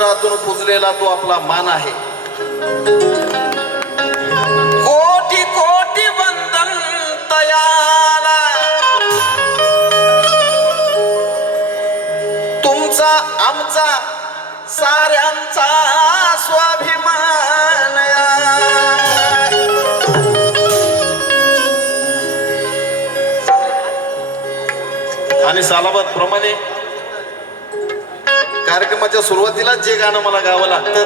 अंतरातून पुजलेला तो आपला मान आहे. कोटी कोटी वंदन तयाला तुमचा आमचा साऱ्यांचा स्वाभिमान आणि सालाबाद प्रमाणे कार्यक्रमाच्या सुरुवातीलाच जे गाणं मला गावं लागतं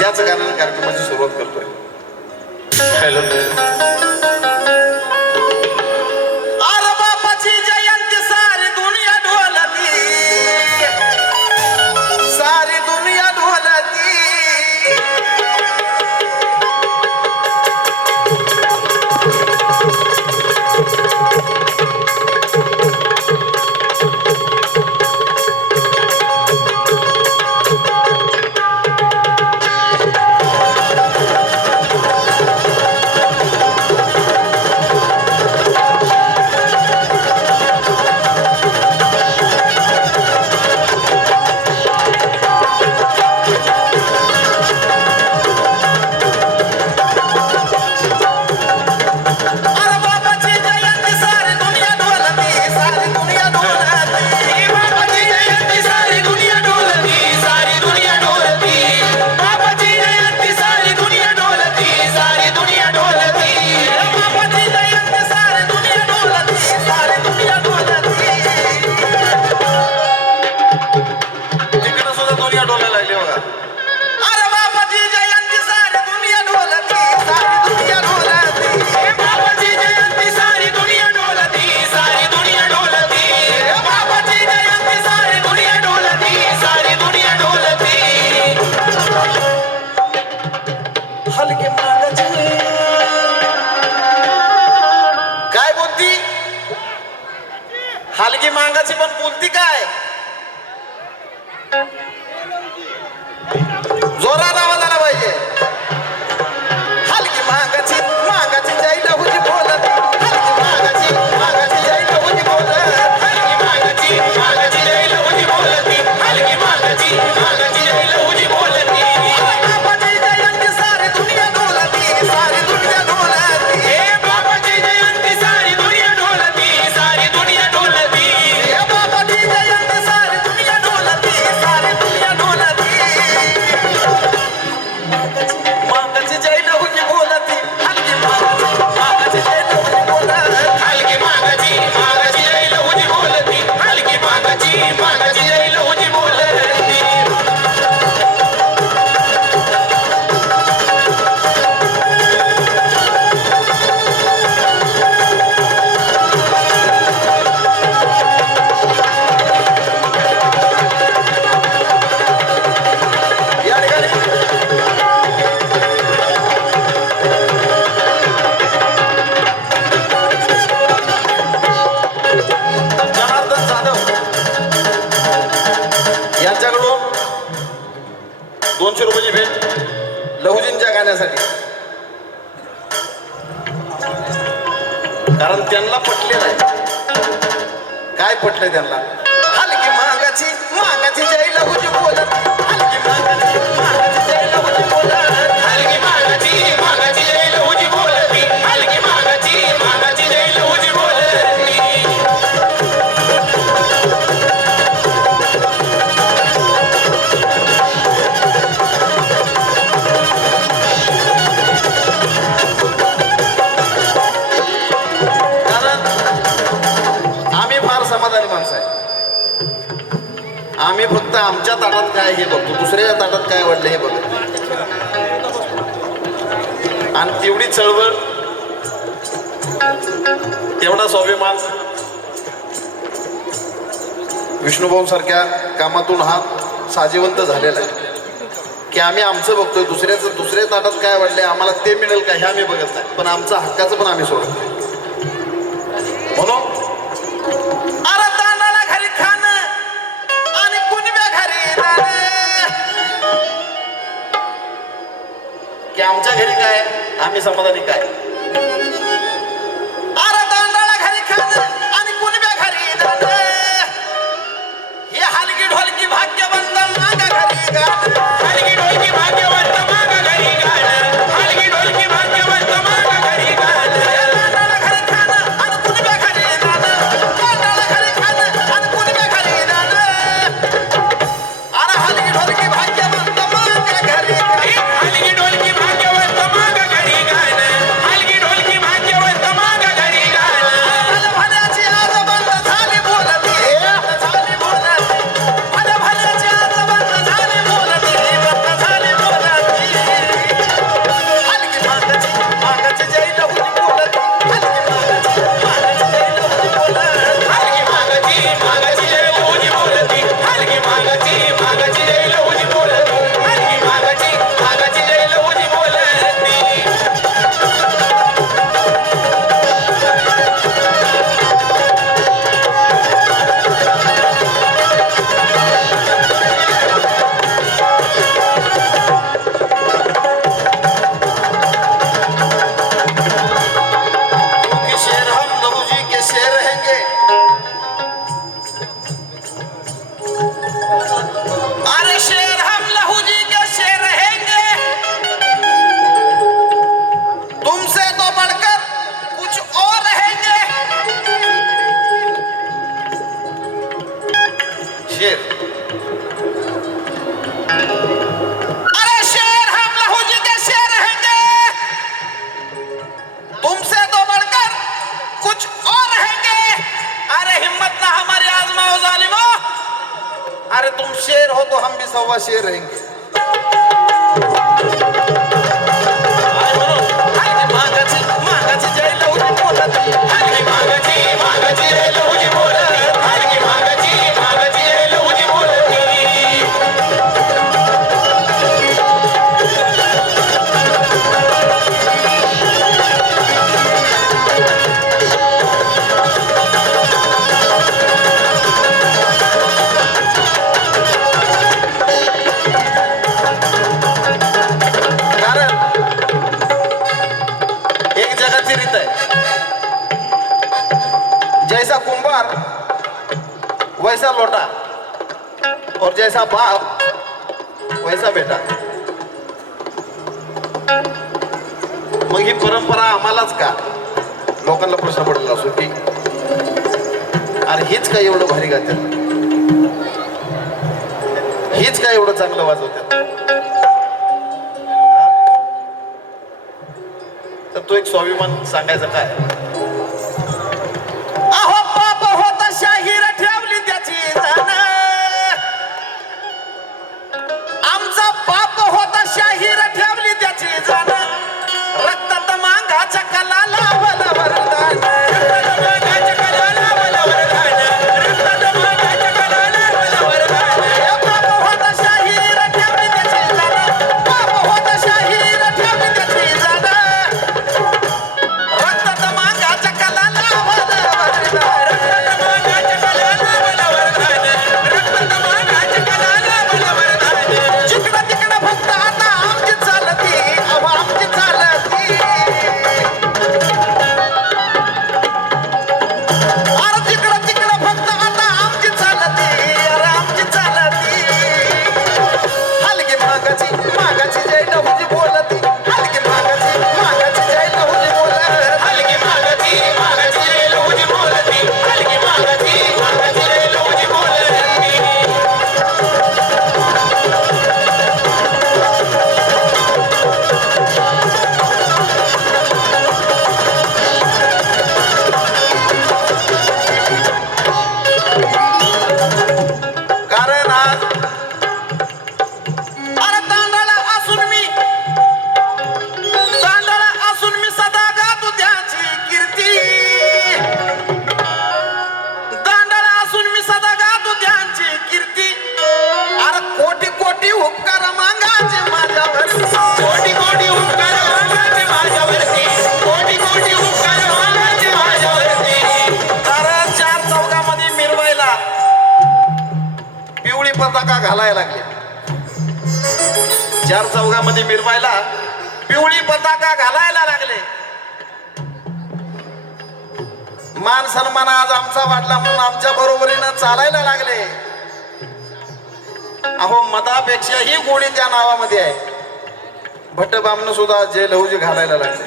त्याच गाण्याने कार्यक्रमाची सुरुवात करतोय. हॅलो. काय पटलं त्यांना? हलकी मागाची मागाची जाईल बोलत. हलकी मागाची. आम्ही फक्त आमच्या ताटात काय हे बघतो दुसऱ्या ताटात काय वाढलं हे बघतो. आणि तेवढी चळवळ तेवढा स्वाभिमान. विष्णुभाऊ सारख्या कामातून हा साजीवंत झालेला आहे. की आम्ही आमचं बघतोय दुसऱ्याचं दुसऱ्या ताटात काय वाढलंय आम्हाला ते मिळेल का हे आम्ही बघत नाही. पण आमचं हक्काचं पण आम्ही सोडत नाही. म्हणून की आमच्या घरी काय आम्ही समाधानी काय? आशीष रहेंगे बाप. व्हायचा बेटा मग ही परंपरा आम्हालाच का? लोकांना प्रश्न पडला असो की अरे हीच काय एवढं भारी गात्यात हीच काय एवढं चांगलं वाजवत्यात तर तो एक स्वाभिमान सांगायचा काय? घालायला लागले. चार चौघामध्ये मिरवायला पिवळी पताका घालायला लागले. मान सन्मान आज आमचा वाटला म्हणून आमच्या बरोबरीनं चालायला लागले. अहो मधापेक्षा ही गोडी त्या नावामध्ये आहे. भट्ट बामन सुद्धा जे लहूजी घालायला लागले.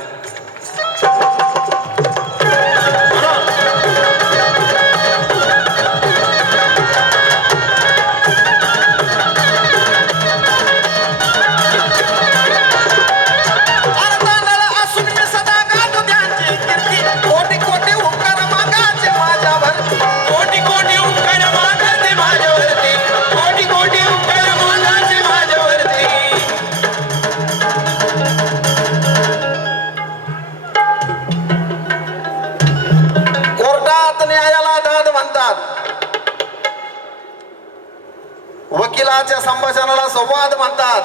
वकिलाच्या संभाषणाला संवाद म्हणतात.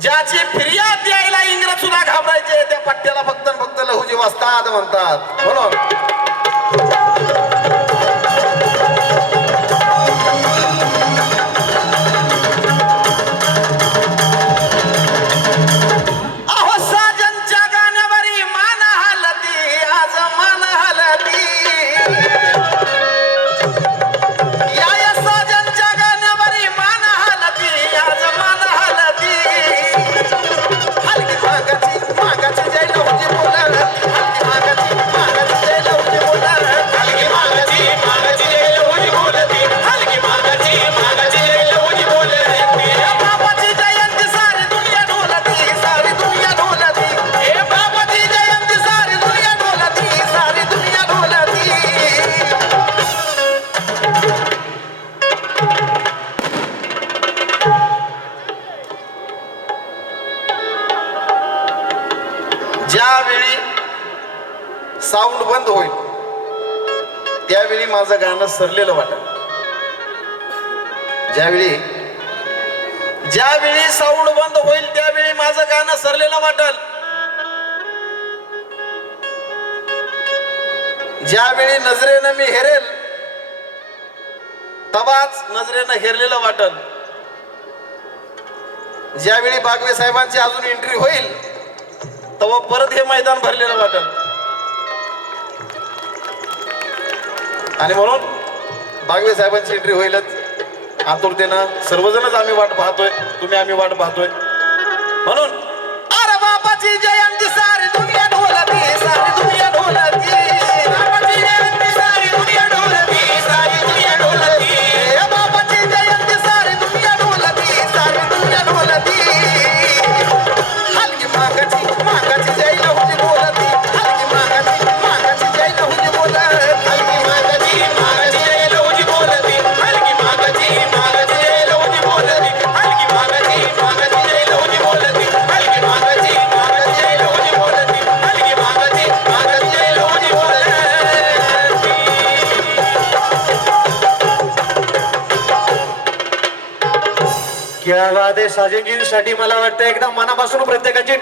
ज्याची फिर्याद द्यायला इंग्रज सुद्धा घाबरायचे त्या पट्ट्याला फक्त फक्त लहुजी वाचतात म्हणतात. म्हणून Happy माझं गाणं सरलेलं वाटत. ज्यावेळी ज्यावेळी साऊंड बंद होईल त्यावेळी माझं गाणं सरलेलं वाटल. ज्यावेळी नजरेनं मी हेरेल तवाच नजरेनं हेरलेलं वाटल. ज्यावेळी बागवे साहेबांची अजून एंट्री होईल तेव्हा परत हे मैदान भरलेलं वाटल. आणि म्हणून बागवे साहेबांची एंट्री होईलच. आतुरतेनं सर्वजणच आम्ही वाट पाहतोय. तुम्ही आम्ही वाट पाहतोय. म्हणून अरे बापाची जय साधे वादे मला वाटतं एकदम मनापासून प्रत्येकाची